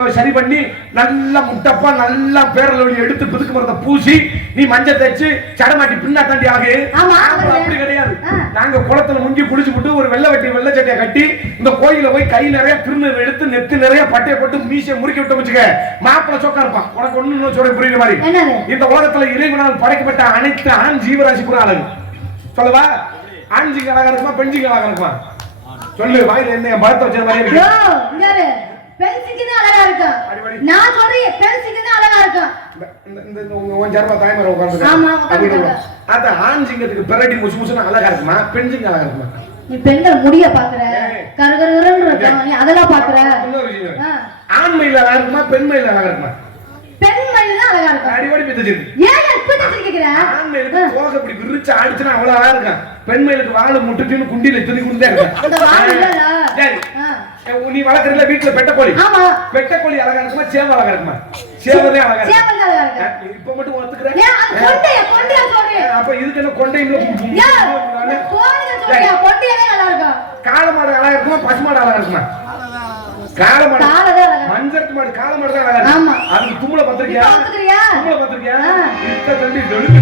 சரி பண்ணி நல்லா முட்டப்பா நல்லா பேரலோடி எடுத்து பிதுக்கு மரத்தை பூசி நீ மஞ்சள் தேய்ச்சி சடமாட்டி பின்னா தாண்டி ஆகு. அப்படி கிடையாது. நாங்க குளத்துல முங்கி குடிச்சு விட்டு ஒரு வெள்ளை சட்டையை கட்டி இந்த கோயில போய் கை நிறைய திருநீர் எடுத்து நெத்து நிறைய பட்டையை போட்டு மீசையை முறுக்கி விட்டு வச்சுக்க மாப்பிள்ள சொக்கா இருப்பான். உனக்கு ஒண்ணு சொல்ற புரியுற மாதிரி இந்த உலகத்துல இறைவனால் படைக்கப்பட்ட அனைத்து ஆண் ஜீவராசி கூட அழகு. சொல்லவா? ஆண் ஜிங்க அழகா இருக்குமா பெண் ஜிங்க அழகா இருக்குமா? சொல்லு. வாயில என்ன பழத்தை வச்ச மாதிரி இருக்கு. பென்சிக்கினா அழகா இருக்கு. நான் சொல்றேன் பென்சிக்கினா அழகா இருக்கு. இந்த உங்க ஜர்மா தாய்மர உட்கார்ந்து. ஆமா. அத ஆண் சிங்கத்துக்கு பெரடி முசுமுசுனா அழகா இருக்குமா பெண் சிங்க அழகா இருக்குமா? நீ பெண்கள் முடிய பாக்குற கருகருன்னு இருக்கு. நீ அதெல்லாம் பாக்குற. ஆண் மயில அழகா இருக்குமா பெண் மயில அழகா இருக்குமா? பெண் மயில தான் அழகா இருக்கு. அடிபடி பிதிச்சிருக்கு. ஏன் பிதிச்சிட்டு கேக்குற? ஆண் மயிலுக்கு தோகை இப்படி விரிச்சு ஆடிச்சுனா அவ்வளவு அழகா இருக்கும். பெண் மயிலுக்கு வாளை முட்டிட்டு குண்டில துணி குண்டே இருக்கு. அந்த வாள் இல்லல. நீ வளர்க்கறல வீட்ல பெட்டக்கோழி. ஆமா. பெட்டக்கோழி அழகா இருக்குமா சேவல் அழகா இருக்குமா? சேவலே அழகா இருக்கு. சேவல் அழகா இருக்கு. இப்ப மட்டும் ஒத்துக்கற. ஏன் கொண்டைய சொல்றே. அப்ப இதுக்கு என்ன கொண்டை இல்ல? கோழில சொல்றியா? கொண்டையே நல்லா இருக்கு. காளமாடு அழகா இருக்குமா பசுமாடு அழகா இருக்குமா? காளமாடு. மஞ்சள் மாடு காளமாடு தான் அழகா இருக்கு. அதுக்கு தும்முல பத்திரிக்கையா? தும்முல பத்திரிக்கையா? இத்த தண்டி டொலுக்கு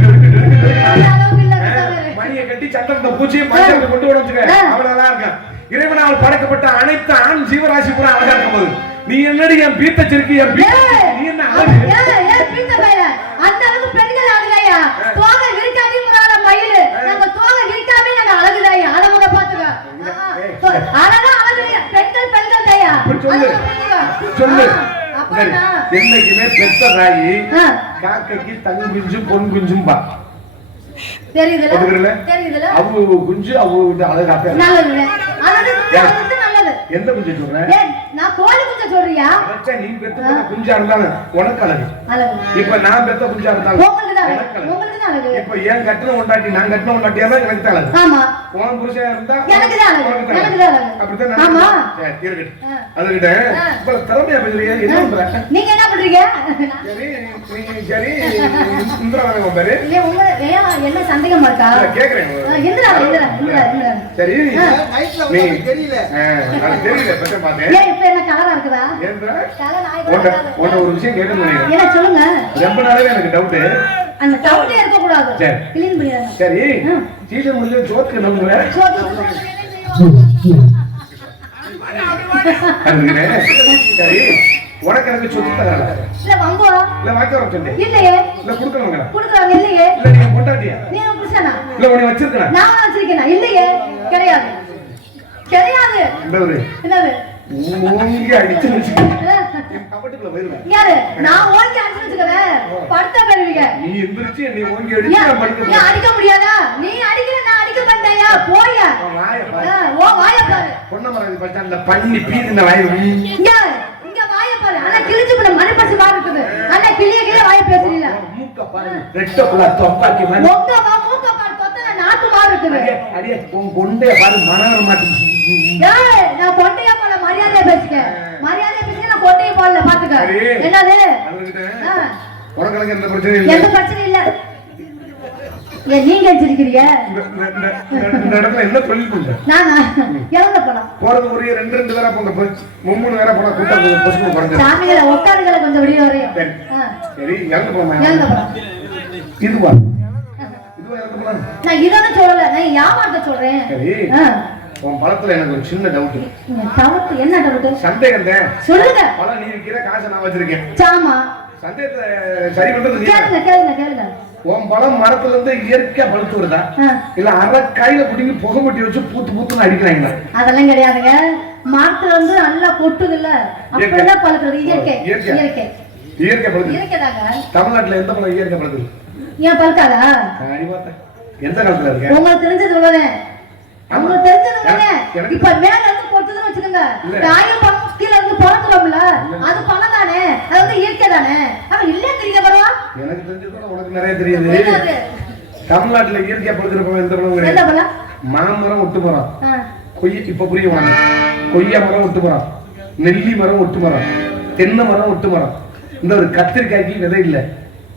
மணியை கட்டி சட்டத்தை பூச்சி மஞ்சள் கொண்டு வரச்சுக்க அவ்வளவு நல்லா இருக்கு. இறைவனால் படைக்கப்பட்ட அனைத்து ஆண் ஜீவராசி கூட அழகா இருக்கும்போது நீ என்னடி என் பீத்தச்சிருக்கு என் நீ என்ன பீத்த பையல அந்த அளவுக்கு பெண்கள் அழகையா தோகை விரிக்காட்டி முறால மயிலு நம்ம தோகை விரிக்காமே நாங்க அழகுதாயா அழகுத பாத்துக்க அழகா அழகுறியா பெண்கள் தாயா சொல்லு அப்படினா என்னைக்குமே பெத்த தாயி காக்கைக்கு தங்க குஞ்சும் பொன் குஞ்சும் பா தெரியுதுல அவு குஞ்சு அவு அழகா நல்லது அது நல்லது. எந்த குஞ்சு சொல்ற? நான் கோழி குஞ்சு சொல்றியா? அச்சா நீ பெத்த குஞ்சா இருந்தாலும் உனக்கு அழகு. இப்ப நான் பெத்த குஞ்சா இருந்தாலும் உங்களுக்கு தான் அழகு. இப்ப ஏன் கட்டண கொண்டாட்டி நான் கட்டண கொண்டாட்டியா தான் எனக்கு தான் அழகு. ஆமா. உன் புருஷன் இருந்தா எனக்கு தான் அழகு. அப்படிதான். ஆமா. சரி இருக்கட்டும். அதுகிட்ட இப்ப திறமையா பேசுறீங்க என்ன பண்ற? நீங்க என்ன பண்றீங்க? சரி இந்திராவை பேரு இல்ல உங்க என்ன சந்தேகம் இருக்கா? கேக்குறேன். இந்திரா. சரி நைட்ல தெரியல. நான் தெரியல பச்சை பார்த்தேன். ஏன் இப்ப என்ன கலரா இருக்குதா? ஏன்டா? கலர் ஆயிடுச்சு. ஒரு விஷயம் கேட்கணும். என்ன சொல்லுங்க. ரொம்ப நாளாவே எனக்கு டவுட். அந்த டவுட்டே இருக்க கூடாது. க்ளீன் பண்ணிடுங்க. சரி சீசன் முடிஞ்சு சோத்துக்கு நம்புற. சரி உனக்கு எனக்கு சொத்து தரல. இல்ல வம்போ. இல்ல வாக்க வர சொன்னே. இல்லையே. இல்ல குடுக்கறவங்க. குடுக்கறாங்க இல்லையே. இல்ல நீ பொண்டாட்டியா? நீ புருஷனா? இல்ல உன்னை வச்சிருக்கனா? நான் வச்சிருக்கேனா? இல்லையே. கிடையாது. என்னது? ஓங்கி அடிச்சு வெச்சுக்க. கபட்டுக்குள்ள போயிடுவேன். யாரு? நான் ஓங்கி அடிச்சு வெச்சுக்கறேன். படுத்த போடுவீங்க. நீ எந்திரச்சி நீ ஓங்கி அடிச்சு நான் படுக்க. நீ அடிக்க முடியாதா? நீ அடிக்கிற நான் அடிக்க மாட்டேயா? போயா. வாய பாரு. வாய பாரு. பொண்ண மரது பச்சான்ல பண்ணி பீதின வாய. இங்க வாய பாரு. அண்ணா கிழிச்சு போட மணிப்பசி மாதிரி இருக்குது. அண்ணா கிளியே வாய பேசுறீல. மூக்க பாரு. ரெட்டக்குள்ள தொப்பாக்கி மாதிரி. மூக்க பாரு தொத்தன நாட்டு மாதிரி இருக்குது. அடியே உன் கொண்டே பாரு மனவர மாட்டி. ஏய் நான் கொண்டைய போல மரியாதை பேசிக்க. மரியாதை பேசிக்க நான் கொண்டைய போல பாத்துக்க. என்னது? அதுகிட்ட உனக்கு எந்த பிரச்சனையும் இல்ல. எந்த பிரச்சனையும் இல்ல. ஏன் நீங்க சிரிக்கிறீங்க? இந்த இடத்துல என்ன தொழில் பண்ற? நானா எங்க போலாம்? போறது ஒரு 2 வேற போங்க. 3 வேற போனா கூட்டா பசுக்கு குறஞ்சு. சாமிகள உட்காருங்கள கொஞ்சம் வெளிய வரேன். சரி எங்க போமா? எங்க போலாம்? இதுவா எங்க போலாம்? நான் இதன சொல்லல. நான் யாமாட்ட சொல்றேன். சரி. உன் பழத்துல எனக்கு ஒரு சின்ன டவுட். டவுட் என்ன டவுட்? சந்தேகம் தான். சொல்லுங்க. பழம் நீ விக்கிற காசை நான் வச்சிருக்கேன். சாமா. சந்தேகத்தை சரி பண்றது நீ. கேளுங்க. உன் பழம் மரத்துல இருந்து இயற்கையா பழுத்து வருதா? இல்ல அரை கையில புடிங்கி புகை முட்டி வச்சு பூத்துன்னு அடிக்கிறாங்களா? அதெல்லாம் கிடையாதுங்க. மரத்துல இருந்து நல்லா கொட்டுதுல்ல அப்பதான் பழுக்குறது. இயற்கை பழுது. இயற்கைதாங்க. தமிழ்நாட்டுல எந்த பழம் இயற்கை பழுது? ஏன் பழுக்காதா? எந்த காலத்துல இருக்கு? உங்களுக்கு தெரிஞ்சது உள்ளதே. உங்களுக்கு தெரிஞ்சது உள்ளதே. இப்ப மேல இருந்து கொட்டுதுன்னு வச்சுக்கோங்க. காயம் பழம் கீழ இருந்து பழக்குறோம்ல அது பழம் தானே. அது வந்து இயற்கை தானே. அப்ப இல்லங்கிறீங்க பரவா? எனக்கு தெரிஞ்சதோட உனக்கு நிறைய தெரியுது. தமிழ்நாட்டுல இயற்கையா பழுக்கிற பழம் எந்த பழம்? எந்த பழம்? மாமரம் ஒட்டு மரம். இப்ப புரியும் உனக்கு. கொய்யா மரம் ஒட்டு மரம், நெல்லி மரம் ஒட்டு மரம், தென்னை மரம் ஒட்டு மரம். இந்த ஒரு கத்திரிக்காய்க்கு விதை இல்ல,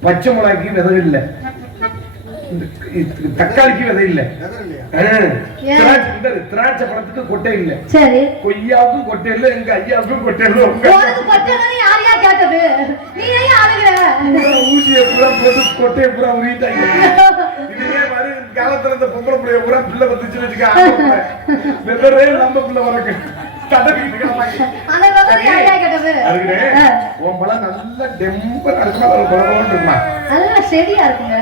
பச்சை மிளகாய்க்கு விதை இல்ல, தக்காளிக்கு விதை இல்ல, வெதர் இல்லையா? திராட்சை பழத்துக்கு கொட்டை இல்ல, சரி கொய்யாவுக்கும் கொட்டை இல்ல, எங்க ஐயாவுக்கும் கொட்டை இல்ல. உனக்கு கொட்டை யார் யார் கேட்டது? நீ ஏன் அழுகுற? ஊசியை பூரா போட்டு கொட்டையை பூரா உரிட்டாங்க. இதே மாதிரி காலத்துல இந்த பொம்பளை பிள்ளைய பூரா பிள்ளை பத்துச்சு வச்சுக்க, வெதரே நம்ம பிள்ளை வரக்கு தடவிக்கிட்டு அந்த வெதர் யார் யார் கேட்டது? உன் பழம் நல்லா டெம்பர் அடுக்கமா இருக்குமா, நல்லா செடியா இருக்குங்க.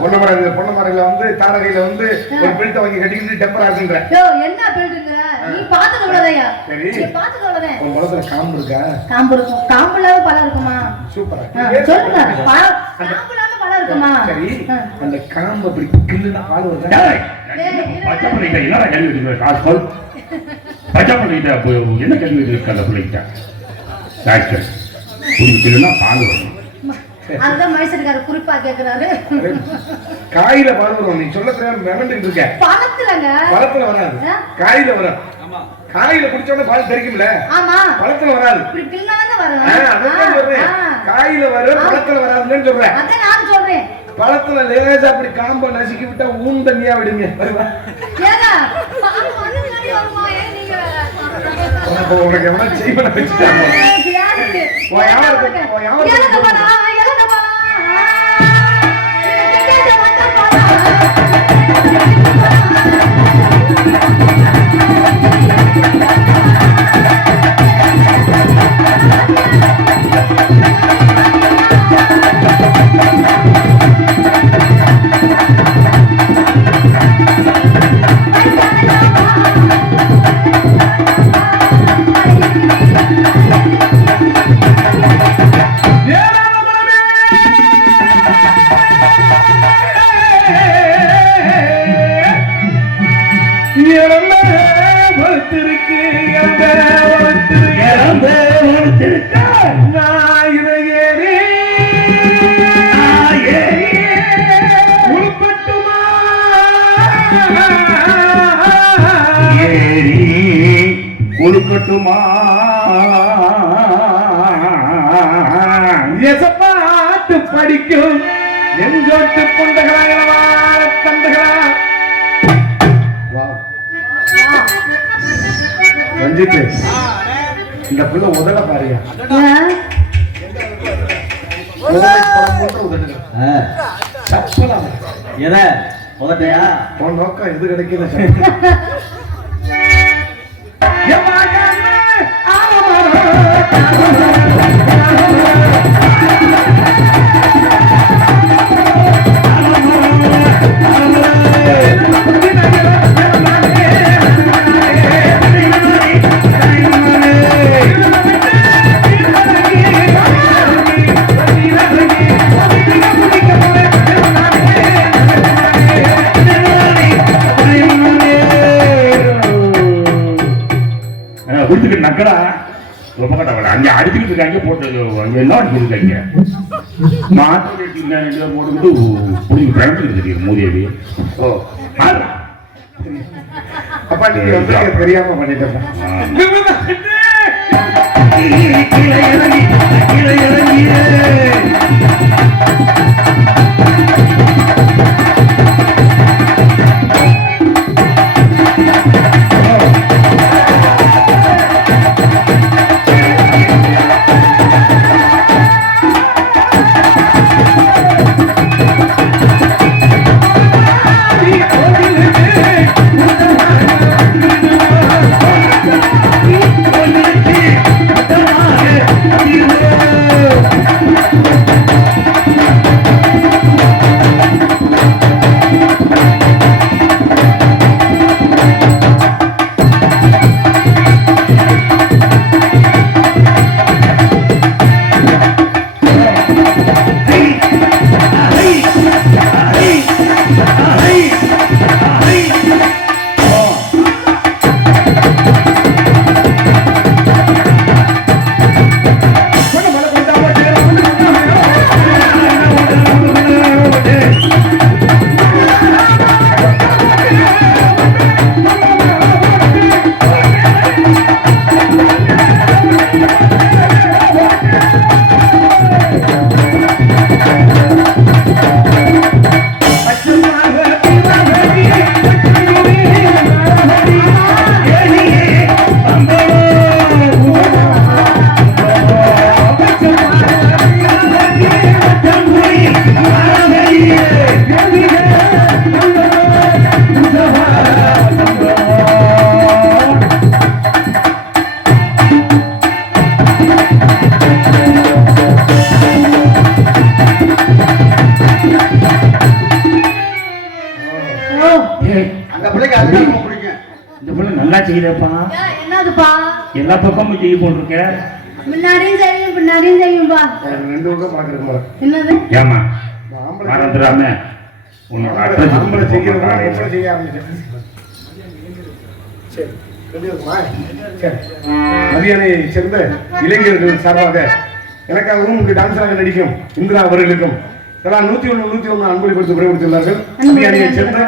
பொன்னமரங்கள வந்து தாரகையில வந்து ஒரு பெல்ட் வாங்கி கட்டிக்கிட்டு டெம்பரா இருக்குன்ற. என்ன பெல்ட்ங்க? நீ பார்த்தது உள்ளதையா? சரி, நீ பார்த்தது உள்ளதே. உன் பழத்துல காம்பு இருக்கா? காம்பு இருக்கும். காம்பு இல்லாத பழம் இருக்குமா? சூப்பரா சொல்லுங்க. காம்பு இல்லாத பழம் இருக்குமா? சரி, அந்த காம்பு அப்படி கிள்ளுனா பால் வருதா? பச்சை பண்ணிட்ட என்னடா கேள்வி இருக்கு? காசு பச்சை பண்ணிட்ட என்ன கேள்வி இருக்கு? அந்த பிள்ளைகிட்ட டாக்டர் கிள்ளுனா பால் வரும். அதுதான் மனுஷனுக்காரு குறிப்பா கேக்குறாரு. காயில பால் வரும். நீ சொல்ல தெரியாம மிரண்டுட்டு இருக்க. பழத்துலங்க. பழத்துல வராது, காயில வரும். காயில குடிச்ச உடனே பால் தெரிக்கும்ல, ஆமா, பழத்துல வராது. இப்படி கிள்ளாத வரும். அதான் சொல்றேன், காயில வரும், பழத்துல வராதுன்னு சொல்றேன். அதான் நான் சொல்றேன். பழத்துல லேசா அப்படி காம்ப நசுக்கி விட்டா ஊன் தண்ணியா விடுங்க. ஏங்க பால் வந்து முன்னாடி வருமா? ஏன் நீங்க உனக்கு எவனா செய்வன வச்சுட்டாங்க. கொடுக்கட்டுமா எசப்பாட்டு படிக்கும் எங்கோட்டு பொண்டகளா தந்தகளா. ரஞ்சித், இந்த பிள்ளை உதட பாரியா, சப்பலாம் எதை உதட்டையா? உன் நோக்கம் எது கிடைக்குது? வீட்டுக்கு நக்கடா ரொம்ப கட்டவள அங்கே அடிச்சுக்கிட்டு இருக்காங்க, போட்டு என்ன அடிச்சுட்டு இருக்காங்க, மாட்டு போட்டுக்கிட்டு புடிங்க பிறந்துட்டு தெரியும் மூதேவி. ஓ அப்பா நீங்க வந்து தெரியாம பண்ணிட்டேன். ஏய், அந்த பிள்ளைக்கு அதுதான் ரொம்ப பிடிக்கும். இந்த பிள்ளை நல்லா செய்யறப்பா. என்னதுப்பா? எல்லா பக்கமும் செய்ய போட்டிருக்க. முன்னாடியும் செய்யும் பின்னாடியும் செய்யும்பா. ரெண்டு பக்கம் பாக்குறேன். என்னது? ஏமா ஆம்பளை மறந்துடாம உன்னோட ஆம்பளை செய்யறவங்க அட்ரஸ் எப்படி செய்ய ஆரம்பிச்சேன். சரி ரெண்டு இருக்குமா? சரி மதியானை சேர்ந்த இளைஞர்கள் சார்பாக எனக்காகவும் இங்கு டான்ஸராக நடிக்கும் இந்திரா அவர்களுக்கும் தலா 101 அன்பளி கொடுத்து பிரயோகித்துள்ளார்கள். மதியானையை சேர்ந்த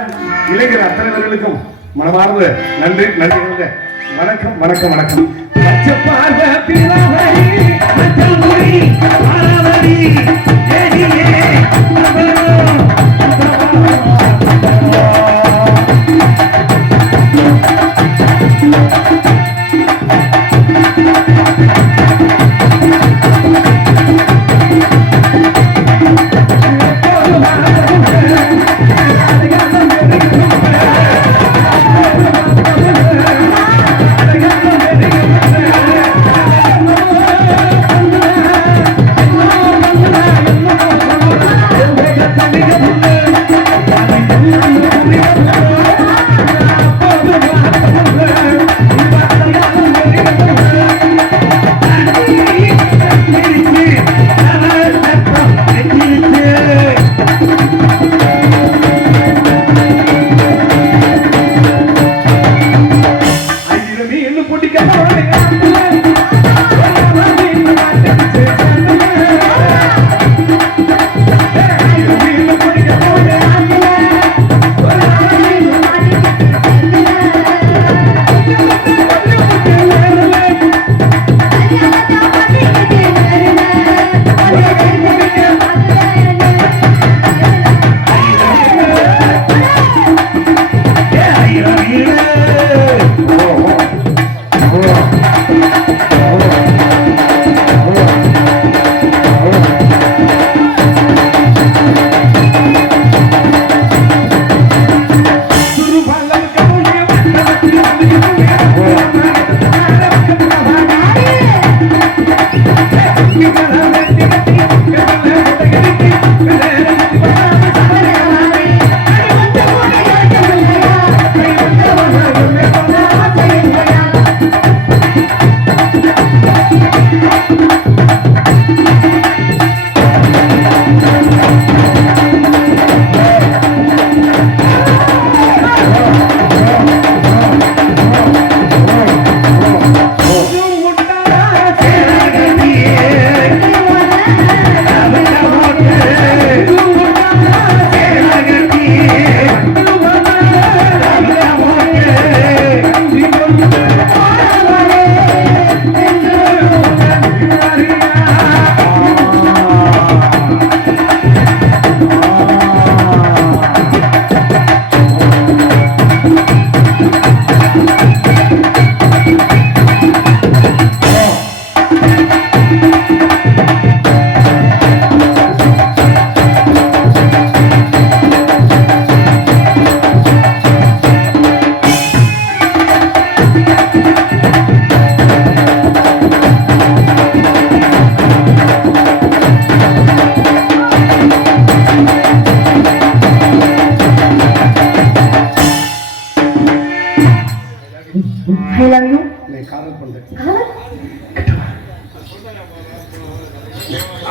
இளைஞர் அத்தனைவர்களுக்கும் மனமார்ந்த நன்றி நன்றி கலந்த வணக்கம் வணக்கம் வணக்கம். பச்சைப்பார்வை பிறவரி, மஞ்சள் மொழி பாரவரி, ஏடியே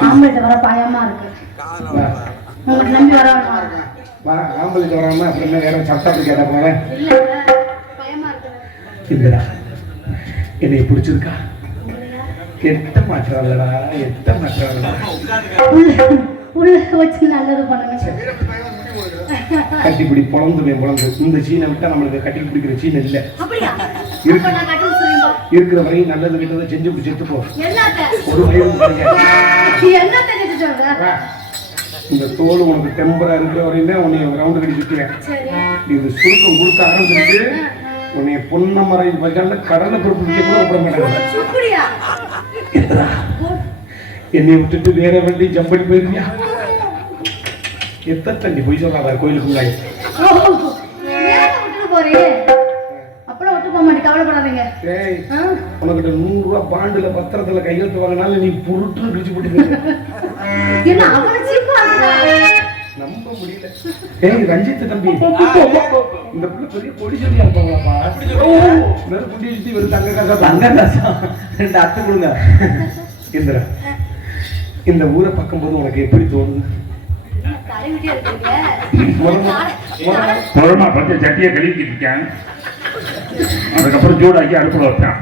ஆம்பளை வர பயமா இருக்கு. உங்களுக்கு நம்பி வரமா இருக்கு. ஆம்பளை வராம அப்புறமே வேற சட்டத்தை கேட்ட போறேன். இல்ல பயமா இருக்கு. இல்லடா என்னை பிடிச்சிருக்கா? எட்ட மாற்றாளடா எட்ட மாற்றாளடா. உள்ள வச்சு நல்லது பண்ணுங்க. கட்டிப்பிடி பொழந்து இந்த சீனை விட்டா நம்மளுக்கு கட்டி பிடிக்கிற சீன் இல்ல. அப்படியா? இருக்கு. அப்ப நான் கட்டி சொல்லுங்க. இருக்கிற வரையும் நல்லது கிட்டதை செஞ்சு செத்து போ. என்னத்த? ஒரு வயது என்னத்த செஞ்சு சொல்ற? இந்த தோல் உனக்கு டெம்பரா இருக்கிற வரையும் தான் உன்னை ரவுண்டு கட்டி சுத்தியேன். சரி. இது சுருக்கம் கொடுக்க ஆரம்பிச்சு உன்னை பொன்ன மறை வகையான கடலை பொறுப்பு விட்டு கூட விட மாட்டாங்க. அப்படியா? என்னை விட்டுட்டு வேற வண்டி ஜம்ப் பண்ணி போயிருக்கியா? எத்தனை தண்ணி போய் சொல்லாத கோயிலுக்கு முன்னாடி விட்டுட்டு போறே. அப்புறம் விட்டு போக மாட்டேன். கவலைப்படாதீங்க. ஏய் உனக்கிட்ட 100 ரூபாய் பாண்டுல பத்திரத்துல கையெழுத்து வாங்கினாலும் நீ புருட்டுன்னு பிடிச்சு போட்டு என்ன அவரை சீப்பா நம்ப முடியல. ஏய் ரஞ்சித் தம்பி, இந்த பிள்ளை பெரிய பொடிச்சொல்லியா இருப்பாங்களாப்பா? வெறும் குண்டி சுத்தி வெறும் தங்க காசா ரெண்டு அத்து கொடுங்க. இந்திரா, இந்த ஊரை பார்க்கும்போது உனக்கு எப்படி தோணுது? தலைவிட்டே இருக்கீங்க. புறமா பச்சை சட்டியை கழுவிக்கிட்டு இருக்கேன். அதுக்கப்புறம் சூடாக்கி அடுப்புல வைப்பேன்.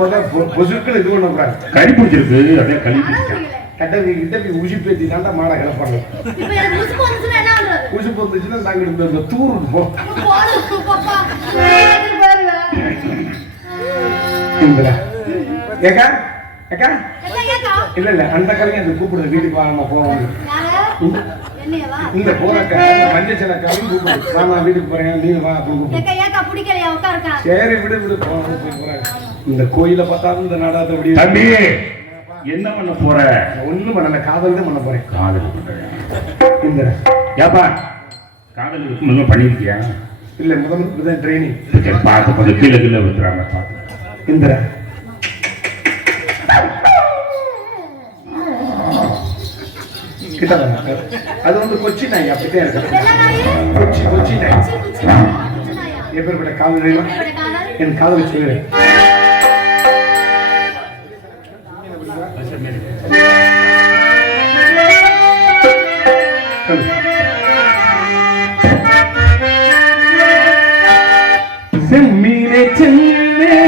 முத பொசுக்கள் இது பண்ணக்கூடாது. கறி பிடிச்சிருக்கு, அதே கழுவிக்கிட்டேன். கட்டவி கிட்டவி உசி பேத்தி தாண்டா மாடை கிளப்பாங்க. இப்போ எனக்கு உசுப்பு வந்துச்சுன்னா என்ன பண்றது? உசுப்பு வந்துச்சுன்னா தாங்கிட்டு இந்த தூருக்கு போ. இந்திரா, ஏக்கா ஏக்கா இல்ல இல்ல அந்த கலைஞர் அந்த கூப்பிடுறது வீட்டுக்கு வா, நம்ம போவோம். இந்த போறக்கா மஞ்சள் கலையும் கூப்பிடுது, வா நான் வீட்டுக்கு போறேன், நீ வா அப்படின்னு கூப்பிடு. சரி விடு விடு போறேன் போய் போறாங்க. இந்த கோயிலை பார்த்தாலும் இந்த நாடாத அப்படி. தம்பி என்ன பண்ண போற? ஒண்ணும் பண்ணல, காதல் தான் பண்ண போறேன். காதல் பண்றேன். இந்திரா, ஏப்பா காதல் இருக்கும் முதல்ல பண்ணிருக்கியா? இல்ல முதல் ட்ரைனிங் பார்த்து கொஞ்சம் கீழே கீழே விட்டுறாங்க பார்த்து. இந்திரா, கிட்ட அது வந்து கொச்சி நாய் அப்படித்தான் இருக்கு. கொச்சி கொச்சி நாய் எப்பேற்பட்ட காதல் என் காதல் சொல்லுறேன். செம்மீனே செல்லே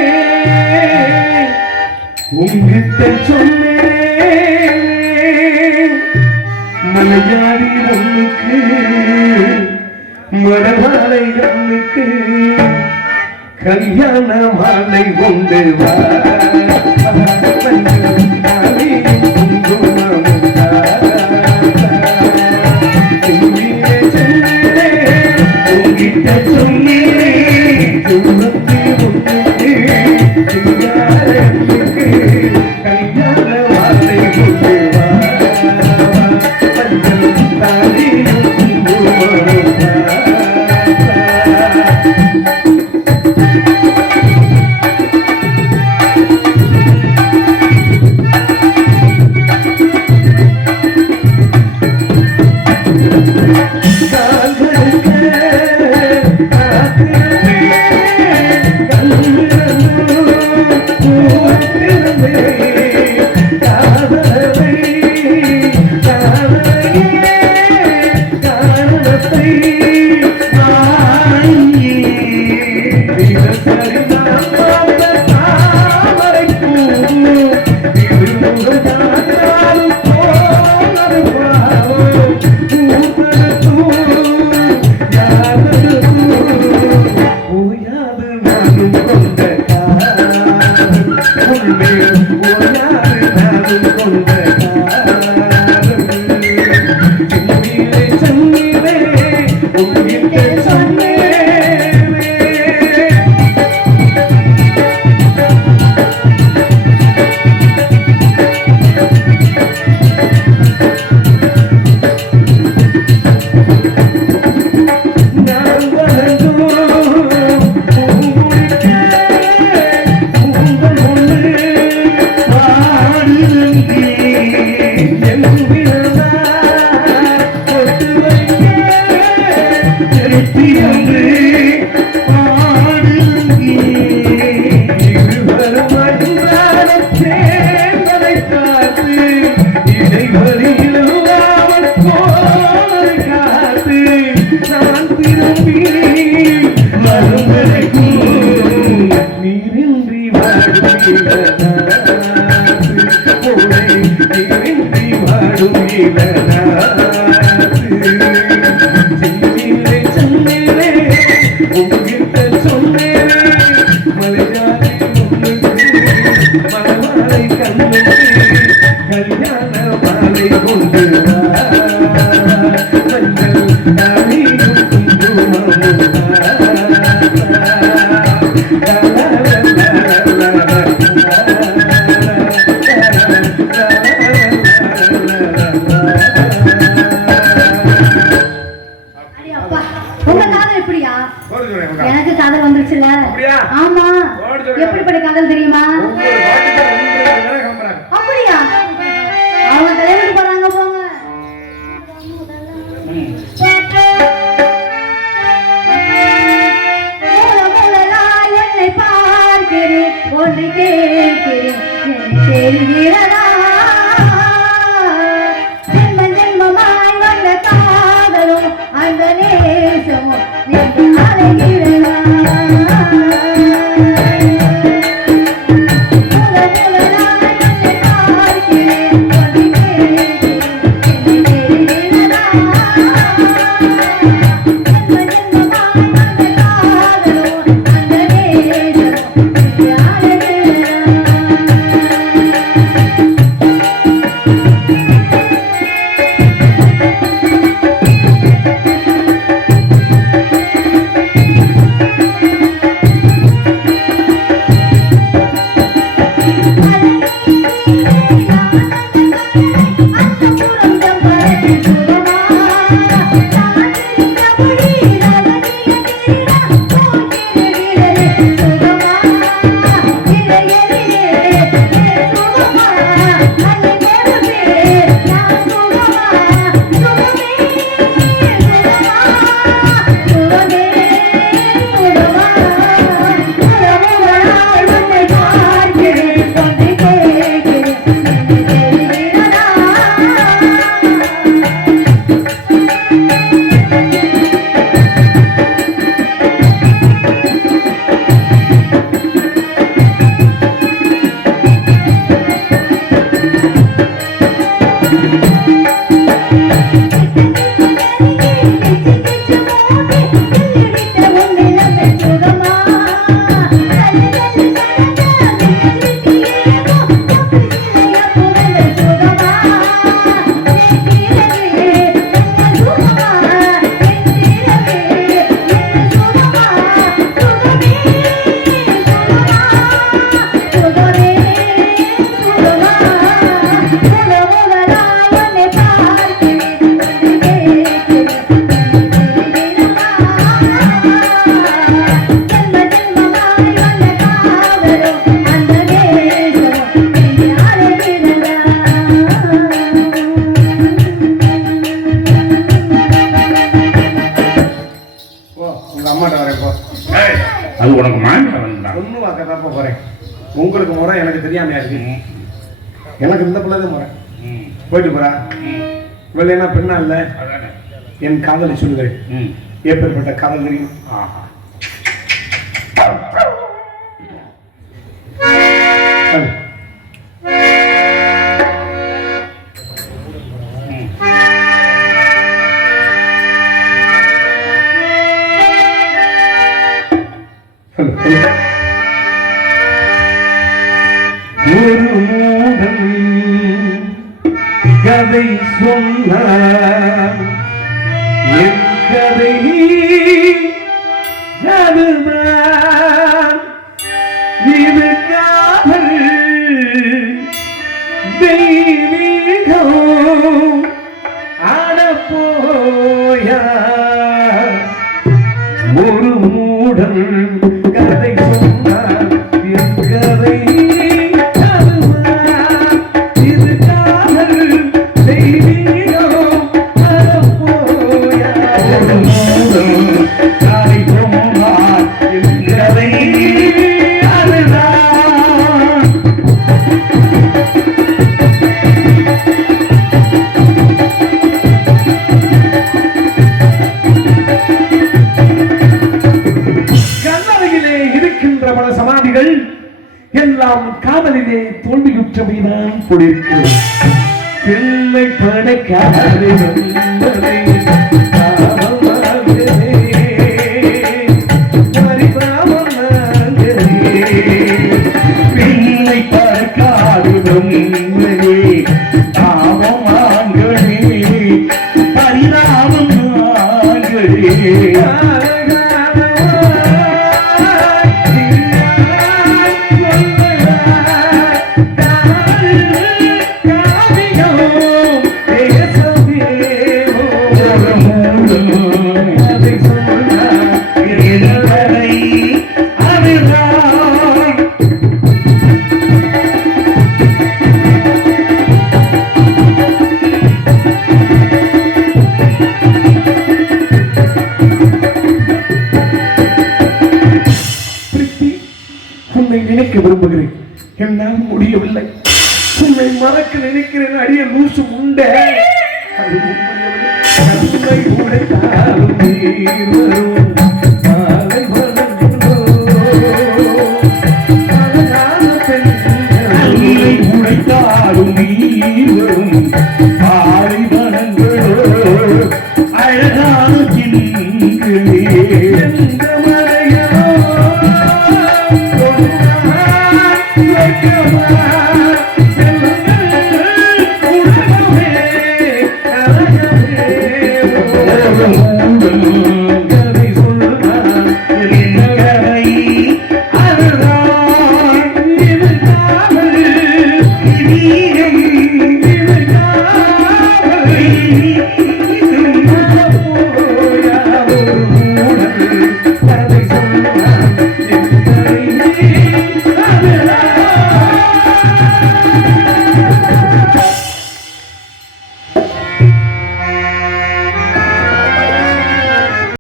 உங்கிட்ட சொன்னேன், மலையாளி ஒண்ணுக்கு மரவாளை ஒண்ணுக்கு கல்யாண மாலை கொண்டு வா. எனக்கு காதல் வந்துருச்சு. தெரிகிறதா ஜென்ம ஜென்மமாய் வந்த காதலும் அந்த நேசமும் நின்று அலைகிறதா அது உனக்கு மாநிலம் ஒன்னும் வாக்கதான் போறேன். உங்களுக்கு முறை எனக்கு தெரியாமையா இருக்கு. எனக்கு இந்த பிள்ளைதான் முறை. போயிட்டு போறா வெள்ளைனா பெண்ணா இல்ல என் காதலை சொல்லுகிறேன். ஏற்பட்ட காதல் தெரியும். ஒரு மூடன் கதை சொன்ன என் கதை அதுதான் இது காதல் தெய்வீகம் ஆடப்போயா ஒரு மூடன் கதை சொன்னார் என் கதை இது காதல் தெய்வீகம் ஆடப்போயா ஒரு மூடன் கதை சொன்னார் என் கதை அதுதான் எல்லாம் காதலிலே தோல்வியுற்றவைதான் பொழிக்கிறது. பிள்ளை படைக்காதே பிள்ளை படைக்காதும் தாமம் ஆண்களே பரிதாபம் ஆண்களே நினைக்க விரும்புகிறேன். என்னால் முடியவில்லை. மறக்க நினைக்கிறேன் அடிய லூசு உண்டை கண்ணை உடைத்தாலும் நீர் வரும் மாலை வளர்ந்தோ அழகான பெண்களை உடைத்தாலும் நீர் வரும் ஆலை வனங்களோ அழகான சின்னங்களே எந்த மலையோ நீ